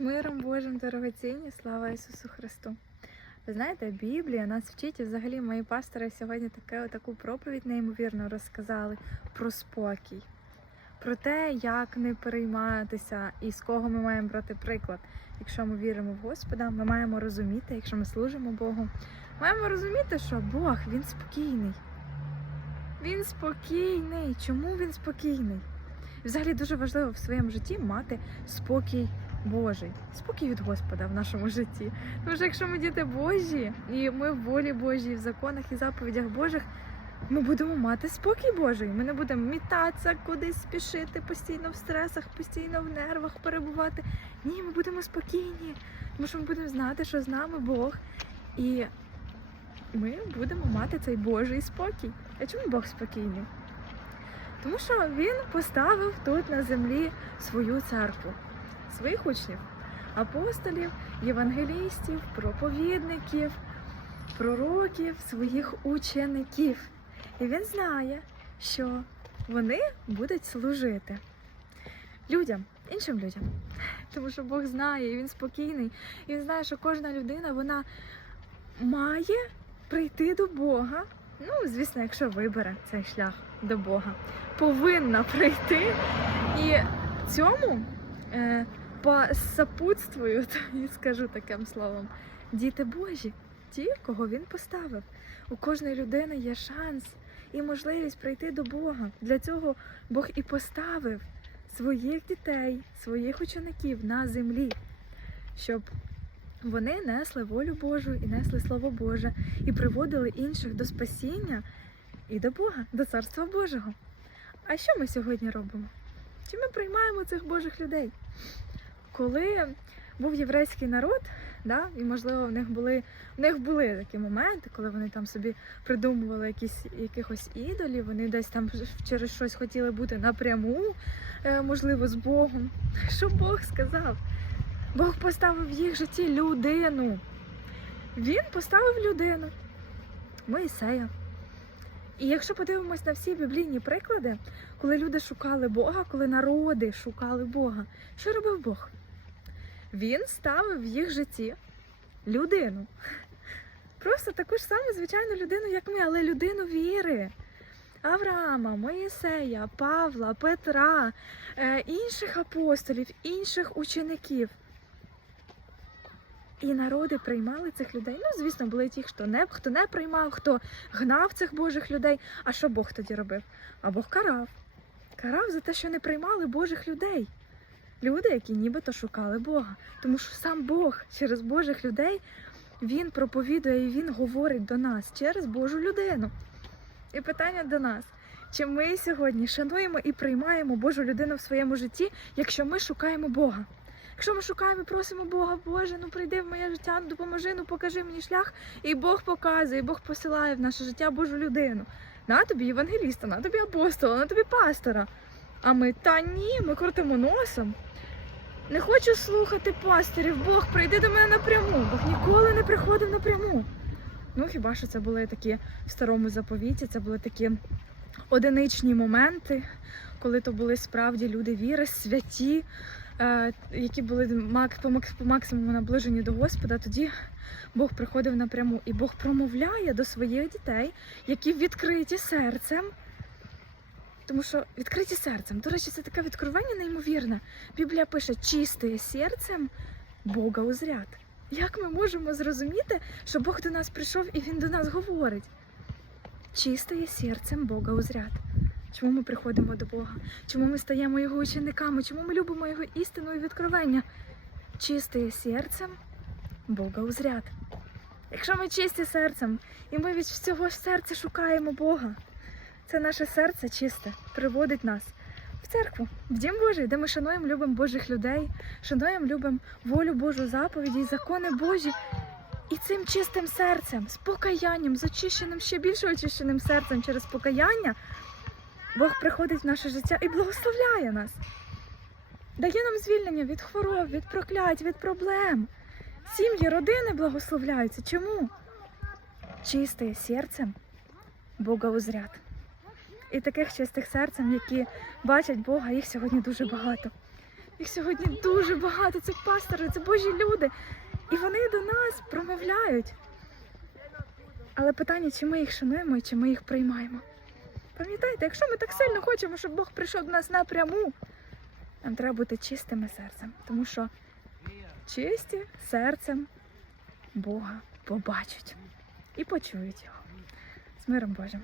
Миром Божим дорогоцінні, слава Ісусу Христу. Ви знаєте, Біблія нас вчить, і взагалі мої пастори сьогодні таке, таку проповідь неймовірно розказали про спокій, про те, як не перейматися і з кого ми маємо брати приклад. Якщо ми віримо в Господа, ми маємо розуміти, якщо ми служимо Богу, маємо розуміти, що Бог Він спокійний. Він спокійний. Чому він спокійний? Взагалі дуже важливо в своєму житті мати спокій Божий, спокій від Господа в нашому житті. Тому що якщо ми діти Божі, і ми в волі Божій, в законах і заповідях Божих, ми будемо мати спокій Божий. Ми не будемо мітатися, кудись спішити, постійно в стресах, постійно в нервах перебувати. Ні, ми будемо спокійні, тому що ми будемо знати, що з нами Бог, і ми будемо мати цей Божий спокій. А чому Бог спокійний? Тому що він поставив тут на землі свою церкву, своїх учнів, апостолів, євангелістів, проповідників, пророків, своїх учеників. І він знає, що вони будуть служити людям, іншим людям. Тому що Бог знає, і він спокійний, і він знає, що кожна людина вона має прийти до Бога. Ну, звісно, якщо вибере цей шлях до Бога, повинна прийти. І цьому е, посопутствують, і скажу таким словом, діти Божі, ті, кого він поставив. У кожної людини є шанс і можливість прийти до Бога. Для цього Бог і поставив своїх дітей, своїх учеників на землі, щоб вони несли волю Божу і несли Слово Боже, і приводили інших до спасіння і до Бога, до Царства Божого. А що ми сьогодні робимо? Чи ми приймаємо цих Божих людей? Коли був єврейський народ, да, і можливо в них були в них були такі моменти, коли вони там собі придумували якісь якихось ідолів, вони десь там через щось хотіли бути напряму, е, можливо, з Богом. Що Бог сказав? Бог поставив в їх житті людину. Він поставив людину, Моїсея. І якщо подивимось на всі біблійні приклади, коли люди шукали Бога, коли народи шукали Бога, що робив Бог? Він ставив в їх житті людину. Просто таку ж саму звичайну людину, як ми, але людину віри. Авраама, Моїсея, Павла, Петра, е, інших апостолів, інших учеників. І народи приймали цих людей. Ну, звісно, були ті, хто не, хто не приймав, хто гнав цих Божих людей. А що Бог тоді робив? А Бог карав. Карав за те, що не приймали Божих людей. Люди, які нібито шукали Бога. Тому що сам Бог через Божих людей Він проповідує і Він говорить до нас через Божу людину. І питання до нас. Чи ми сьогодні шануємо і приймаємо Божу людину в своєму житті, якщо ми шукаємо Бога? Якщо ми шукаємо просимо Бога, Боже, ну прийди в моє життя, ну допоможи, ну покажи мені шлях, і Бог показує, і Бог посилає в наше життя Божу людину. На тобі євангеліста, на тобі апостола, на тобі пастора. А ми та ні, ми крутимо носом. Не хочу слухати пастирів, Бог, прийди до мене напряму. Бог ніколи не приходив напряму. Ну, хіба що це були такі в старому заповіті, це були такі одиничні моменти, коли то були справді люди віри, святі, е, які були по максимуму наближені до Господа, тоді Бог приходив напряму. І Бог промовляє до своїх дітей, які відкриті серцем. Тому що відкриті серцем. До речі, це таке відкривання неймовірне. Біблія пише чистий серцем Бога узрят. Як ми можемо зрозуміти, що Бог до нас прийшов і Він до нас говорить? Чистає серцем Бога узрят. Чому ми приходимо до Бога? Чому ми стаємо Його учениками? Чому ми любимо Його істину і відкровення? Чистає серцем Бога узрят. Якщо ми чисті серцем, і ми від всього серця шукаємо Бога, це наше серце чисте приводить нас в церкву, в дім Божий, де ми шануємо, любимо Божих людей, шануємо, любимо волю Божу заповіді і закони Божі. І цим чистим серцем, з покаянням, з очищеним, ще більше очищеним серцем через покаяння, Бог приходить в наше життя і благословляє нас. Дає нам звільнення від хвороб, від проклять, від проблем. Сім'ї, родини благословляються. Чому? Чистий серцем Бога узрят. І таких чистих серцем, які бачать Бога, їх сьогодні дуже багато. Їх сьогодні дуже багато. Це пастори, це Божі люди. І вони до нас промовляють. Але питання, чи ми їх шануємо і чи ми їх приймаємо. Пам'ятайте, якщо ми так сильно хочемо, щоб Бог прийшов до нас напряму, нам треба бути чистими серцем, тому що чисті серцем Бога побачать і почують його. З миром Божим.